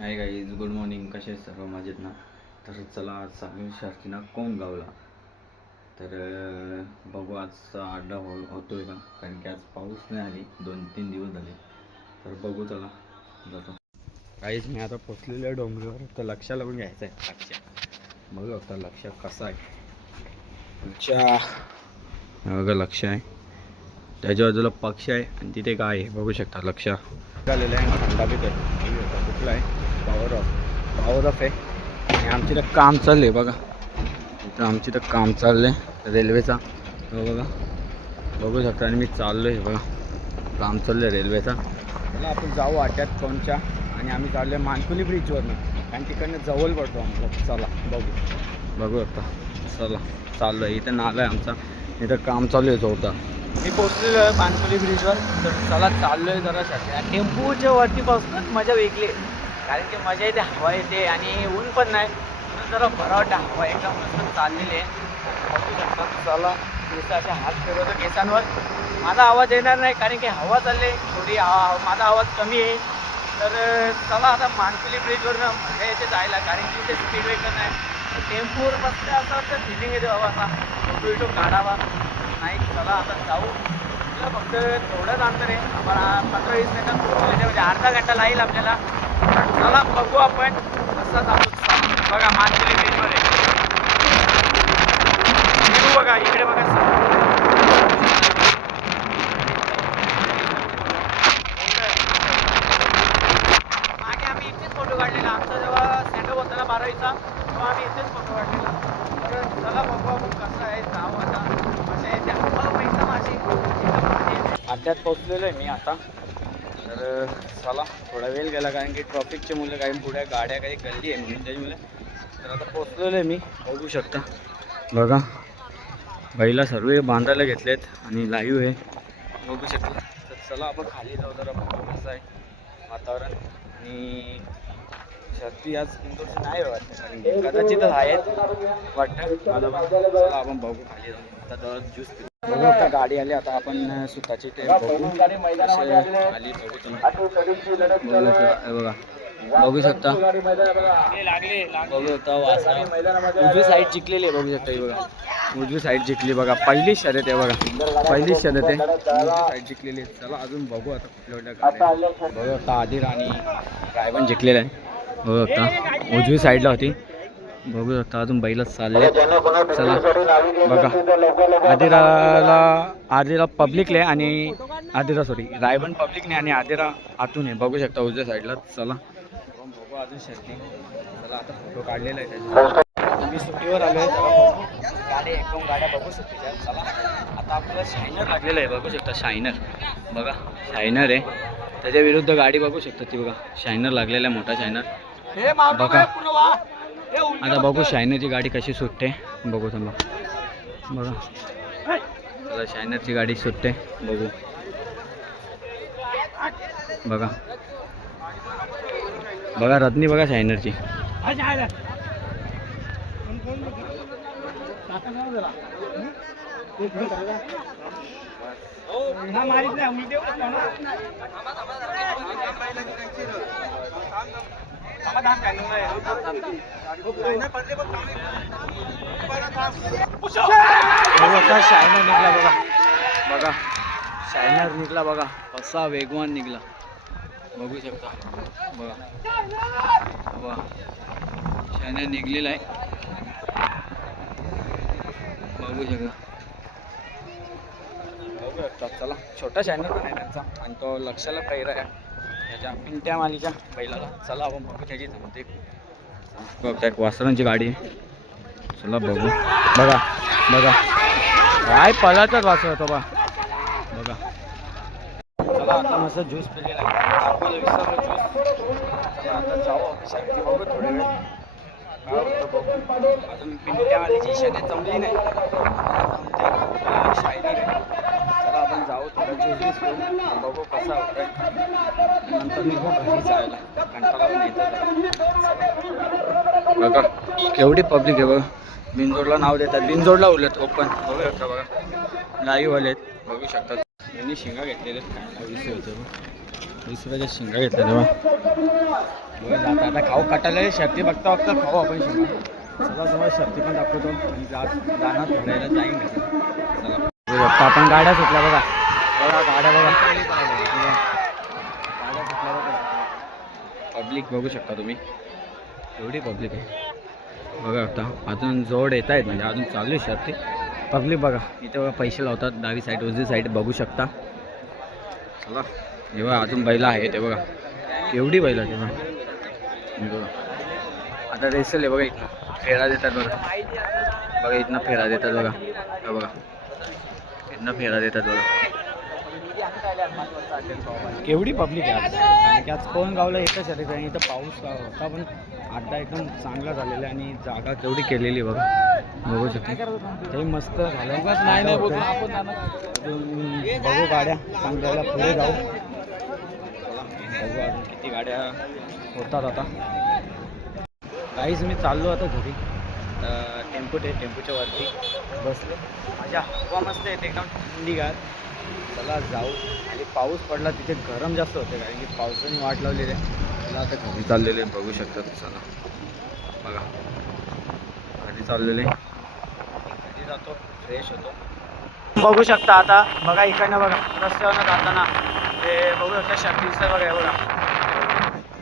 Hi guys, good morning. कसे आहेत सर्व मजेत ना? तर चला आज चालू शर्तीना कोंबगावला. तर बघू आजचा अड्डा होतोय का, कारण की आज पाऊस नाही आली 2-3 दिवस झाले. तर बघू चला जातो. काहीच मी आता पोचलेल्या डोंगरावर, तर लक्ष लावून घ्यायचं आहे लक्ष. बघू आता लक्ष कसं आहे. आमच्या बघा लक्ष आहे, त्याच्या बाजूला पक्ष आहे आणि तिथे गाय आहे. बघू शकता लक्ष आलेलं आहे. थंडा पित आहे. कुठला आहे? पॉवर ऑफ आहे. आणि आमची तर काम चाललं आहे बघा. इथं आमची तर काम चाललं आहे रेल्वेचा. बघा बघू शकता. आणि मी चाललो आहे बघा, काम चाललं आहे रेल्वेचा. चला आपण जाऊ वाट्यात कोणच्या. आणि आम्ही चाललो आहे मानकुली ब्रिजवरनं, आणि तिकडनं जवळ पडतो आम्हाला. चला बघू आता. चला चाललो आहे. इथं नाला आहे आमचा, इथं काम चालू आहे जोरदार. मी पोचलेलो आहे मानकुली ब्रिजवर. तर चला चाललो आहे जरा साठी. टेम्पोच्या वरती पासूनच मजा वेगळी आहे, कारण की मजा येते, हवा येते आणि ऊन पण नाही. म्हणून जरा बरं वाटतं. हवा एकदम मस्त चाललेली आहे. बघू शकता. चला नुसतं असे हात फिरवतो केसांवर. माझा आवाज येणार नाही, कारण की हवा चालले थोडी. माझा आवाज कमी आहे. तर चला आता मानकुली ब्रिजवरनं मजा येते जायला, कारण की इथे स्पीड ब्रेकर नाही. टेम्पोवर बसते असं वाटतं, फिलिंग येते बाबा असा फोटो काढावा. नाही चला आता जाऊ. फक्त थोडंच अंतर आहे आम्हाला, 15-20 मिनिटात पोहोचले म्हणजे अर्धा घंटा लागेल आपल्याला. चला बघू आपण कसं जातो. बघा मानकुली ब्रिजवर आहे. बघा इकडे बघा. मागे आम्ही इथेच फोटो काढलेला. आमचा जेव्हा सेंडअप होता ना 12वीचा, तेव्हा आम्ही इथेच फोटो काढलेला. तर चला बघू आपण कसं आहे. जाऊ आता. म्हणजे येते हवा पैसा माझी. अड्ड्यात पोचलेलो आहे मी आता. तर चला थोडा वेळ गेला, कारण की ट्रॉफिकचे मुलं काही पुढे गाड्या काही गल्ली आहे म्हणून त्याच्यामुळे. तर आता पोचलेलो आहे मी. बघू शकता बघा, बैला सर्व बांधायला घेतलेत आणि लाईव्ह आहे. बघू शकता. तर चला आपण खाली जाऊ, जरा बघू कसं आहे वातावरण. आणि शर्ती आज इंदोरची नाही वाटतं, कारण की कदाचितच आहेत वाटतं मला पण. चला आपण बघू खाली जाऊन. आता जरा ज्यूस बघू. आता गाडी आली. आता आपण सुताची ते बघू आली. बघू तुम्ही बघा, बघू शकता. बघू शकता उजवी साईड जिंकलेली आहे. बघू शकता. ही बघा उजवी साईड जिंकली बघा. पहिली शर्यत आहे बघा, पहिली शर्यत आहे. उजवी साईड जिंकलेली आहे. चला अजून बघू आता कुठल्या गाड्या. बघू शकता आदिर आणि ड्रायव्हर जिंकलेला आहे. बघू शकता उजवी साईडला होती. बघू शकता अजून बैलच चालले. चला बघा. आदिरा पब्लिकले आणि आदिरा रायबन पब्लिकने आणि आदिरा आतून आहे. बघू शकता उजव्या साईडला. चला बघू अजून शर्ती. चला आता फोटो काढलेला आहे त्याच्या. मी सुट्टीवर आलो आहे. गाडी एकदम गाड्या बघू शकते. चला आता आपल्याला शायनर लागलेलं आहे. बघू शकता शायनर. बघा शायनर आहे. त्याच्या विरुद्ध गाडी बघू शकता ती बघा. शायनर लागलेला आहे, मोठा शायनर बघा. आता बघू शायनरची गाडी कशी सुटते. बघू थांबा. बघा चला शायनरची गाडी सुटते. बघू बघा. बघा रत्नी बघा शायनरची. शायनर निघला बघा. बघा शायनर निघला बघा, कसा वेगवान निघला. बघू शकता. बघा बघा शायनर निघलेला आहे. बघू शकता. बघू शकता. चला छोटा शायनर पण आहे त्यांचा, आणि तो लक्षाला पहिरा आहे त्याच्या पिंट्या मालीच्या बैलाला. चला आपण बघू त्याची थांबते. त्या वासरांची गाडी आहे. चला बघू. बघा बघा काय पळाचाच वासर होता बा. बघा चला आता मस्त ज्यूस पिलेला आहे. आपल्याला विसरलो ज्यूस. चला आता जाऊ शर्ती बघू थोड्या वेळ काय होतं बघू. अजून पिंट्यावालीची शर्यत जमली नाही, शायनर आहे. चला आपण जाऊ थोडं ज्यूस पिऊ, बघू कसा होतंय. नंतर निघू घरी जायला, कंटाळा पण येतो. बघा केवढी पब्लिक आहे बघा. बिनजोडला नाव देतात. बिनजोडला उलट ओपन. बघू शकता बघा लाईव्ह आलेत. बघू शकता. यांनी शिंगा घेतलेले आहेत. 20 रुपयाच्या शिंगा घेतल्या तेव्हा. आता खाऊ कटायला शर्ती बघता बघता खाऊ आपण शिकू. चला तुम्हाला शर्ती पण दाखवतो आणि जाणार फिरायला जाईन चला. बघता आपण गाड्या सुटल्या बघा बघा गाड्या बघा गाड्या सुटल्या बघा. पब्लिक बघू शकता तुम्ही एवढी पब्लिक आहे बघा. आता अजून जोड येत आहेत म्हणजे अजून चालू आहे शर्ती. पब्लिक बघा इथे बघा पैसे लावतात. डावी साईड उजवी साईड बघू शकता. चला हे बघा अजून बैला आहे ते बघा केवढी बैला ते बघा. आता रेसल आहे बघा. इथनं फेरा देतात बघा बघा इथनं फेरा देतात बघा बघा इथनं फेरा देतात बघा. केवढी पब्लिक आहे आज कारण की आज कोण गावला येतच आहे कारण इथं पाऊस होता पण अड्डा एकदम चांगला झालेला आहे आणि जागा केवढी केलेली बघा बघू शकतो. ते मस्त झालं नाही बघू गाड्या चांगल्याला पुढे जाऊ. बघू अजून किती गाड्या होतात. आता काहीच मी चाललो आता घरी. टेम्पूच्या वरती बसलो. माझ्या हवा मस्त येते एकदम थंडीगार. चला जाऊ. आणि पाऊस पडला तिथे गरम जास्त होते कारण की पावसाने वाट लावलेली आहे. चला आता घरी चाललेले बघू शकता. चला बघा घरी चाललेले घरी जातो फ्रेश होतो. बघू शकता आता बघा इकडनं बघा रस्त्यावरनं जाताना ते बघू शकता शक्तीचं बघा. हे बघा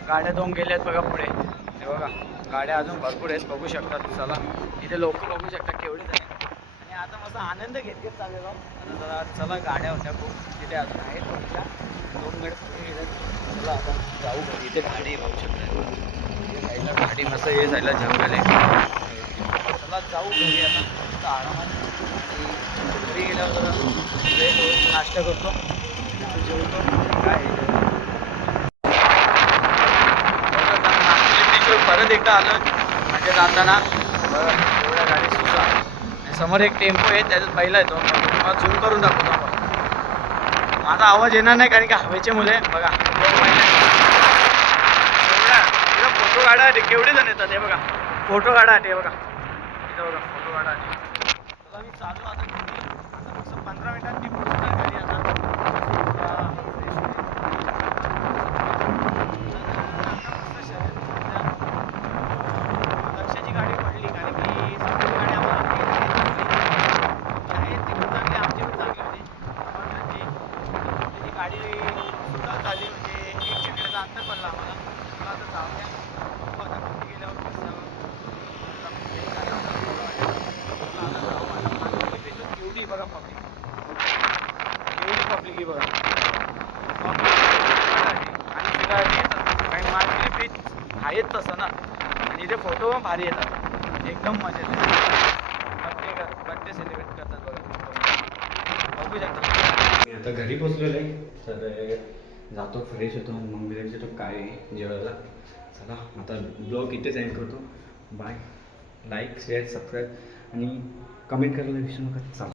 गाड्या दोन गेल्यात बघा पुढे. हे बघा गाड्या अजून भरपूर आहेत बघू शकतात. चला इथे लोक बघू शकता केवढे झाले आणि आता माझा आनंद घेत चाललेलो. आता चला गाड्या होत्या खूप तिथे अजून आहेत थोड्याशा 2 गड पुढे गेल्यात. चला आता जाऊ घरी. इथे गाडी बघू शकता जायला गाडी मस्त हे जायला जंगल आहे. चला जाऊ घरी आता आरामात. घरी गेल्यावर जरा नाश्ता करतो जेवतो काय परत एकदा आलं म्हणजे जाताना एवढ्या गाडी सुद्धा समोर एक टेम्पो आहे त्याच्यात पहिला येतो. मला झूम करून दाखवतो आपण. माझा आवाज येणार नाही कारण की हवेचे मुले बघा एवढ्या फोटो काढासाठी केवढे जण येतात. हे बघा फोटो काढासाठी बघा इथं बघा फोटो काढासाठी. चला मी चालू आता घरी. आता फक्त 15 मिनिटात मी पोहोचणार घरी. आता लक्षाची गाडी पडली कारण की सगळी गाडी आम्हाला आहे ती पण चांगली आमची पण चांगली होती पण त्याची गाडी सुद्धा चालली म्हणजे 1 सेकंदाचं अंतर पडलं आम्हाला. मला आता जाऊया बघू आता घरी गेल्यावर केवढी बघा पब्लिक केवढी पब्लिक आहे बघा. आणि फिरायला येतात कारण मार्केट पेज आहेत तसं ना आणि इथे फोटो पण भारी येतात एकदम मजा येते. बर्थडे सेलिब्रेट करतात बघा बघू शकता. मी आता घरी पोचलेलो आहे तर जातो फ्रेश होतो मग मी येतो काय जेवायला. चला आता ब्लॉग इथेच एंड करतो. बाय. लाईक शेअर सबस्क्राईब आणि कमेंट करायला विसरू नका. चला.